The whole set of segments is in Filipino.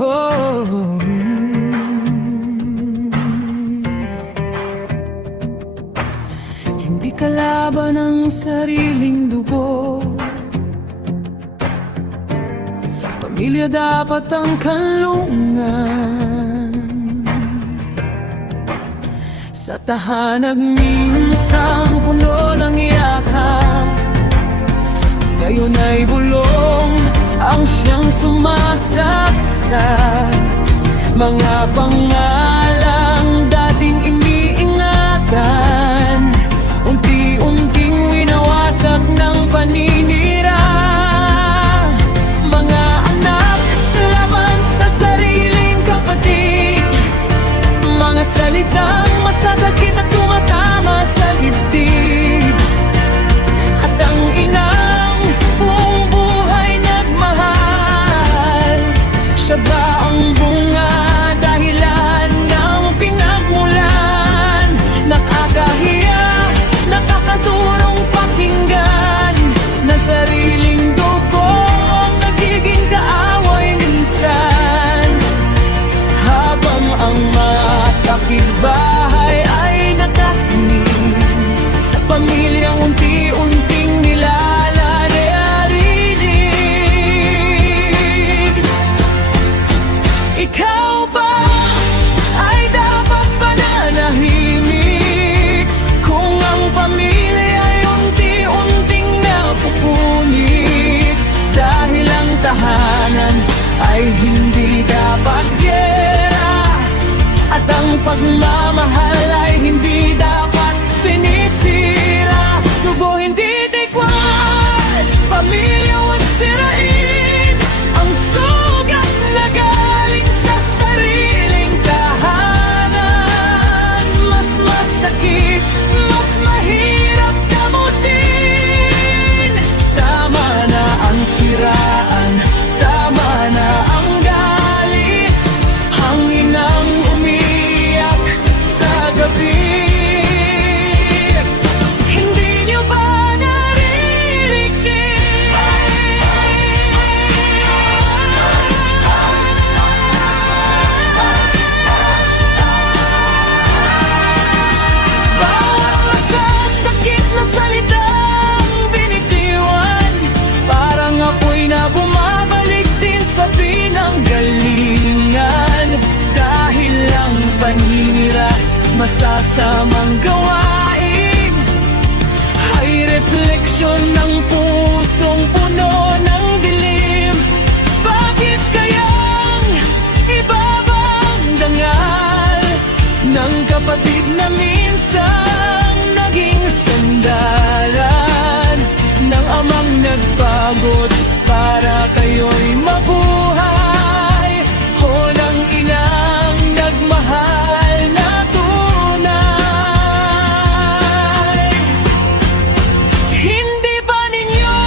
oh. Hindi kalaban ang sariling dugo, pamilya dapat ang kanlungan. Sa tahanag minsan puno ng yakap, ngayon ay bulong ang siyang sumasaksak. Mga pangalang dating iniingatan, unti-unting winawasak ng paninira. Mga anak laban sa sariling kapatid, mga salitang masasakit at tumatama sa dibdib. At ang inang buong buhay nagmahal, siya ba ang bunga dahilan ng pinagmulan? Nakakahiya, nakakaturong pakinggan na sariling dugo ang nagiging kaaway minsan. Habang ang mga kapitbahay ay nakatingin sa pamilyang unti-unting nilalarinig. Ikaw ba ay dapat pananahimik kung ang pamilya ay unti-unting napupunit? Dahil ang tahanan ay hindi dapat gera, at ang pagmamahal ay hindi dapat sinisira. Dugo hindi tikwan, pamilya huwag sirain. Ang sugat na galing sa sariling tahanan, mas masakit, mas mahirap gamutin. Tama na ang siraan, tama na ang galit, hangin ang umiyak sa gabi. Hindi niyo ba naririnig? Bawat masasakit na salitang binitiwan, parang apoy na bumabalik din sa pinanggalingan. Dahil ang paninira at masasamang gawain ay refleksyon ng pusong puno ng dilim. Bakit kayang ibabang dangal ng kapatid na minsan naging sandalan ng amang nagpagod para kayo'y mabuhay, o ng inang nagmahal na tunay? Hindi ba ninyo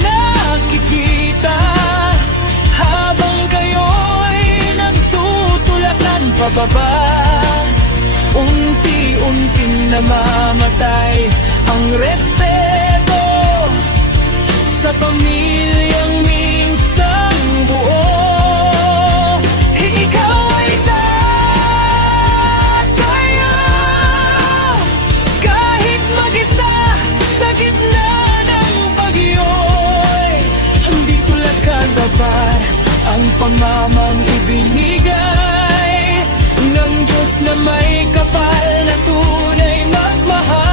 nakikita habang kayo'y nagtutulakan pababa, unti-unting namamatay ang respeto sa pamilyang minsang buo? Ikaw ay tataya kahit mag-isa sa gitna ng bagyo'y hindi tulad kagabar ang pangmamang ibinigay ng Diyos na may kapal na tunay magmahal.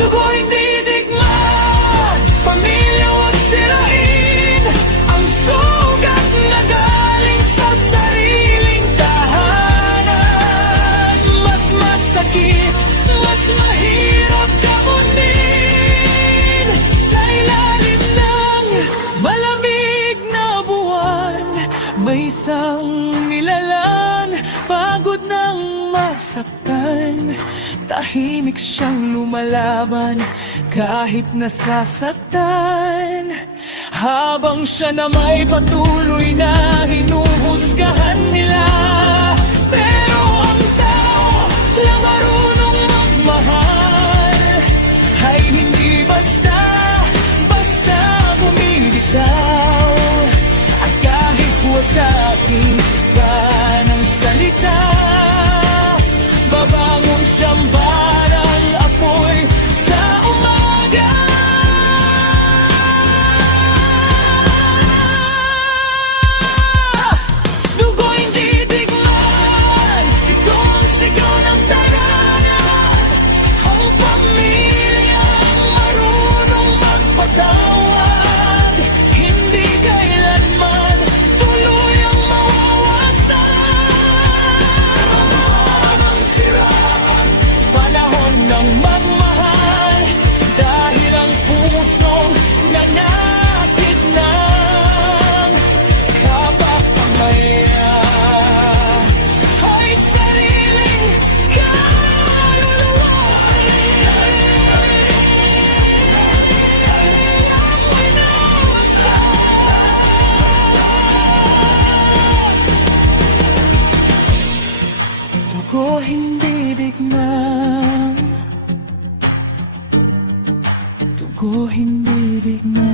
Dugo hindi digmaan, pamilya huwag sirain. Ang sugat na galing sa sariling tahanan, mas masakit, mas mahirap gamutin. Sa ilalim ng malamig na buwan, may isang nilalang pagod ng masaktan. Tahimik siyang lumalaban kahit nasasaktan, habang siya na may patuloy na hinuhusgahan nila. Pero ang tao lang marunong magmahal ay hindi basta hindi di na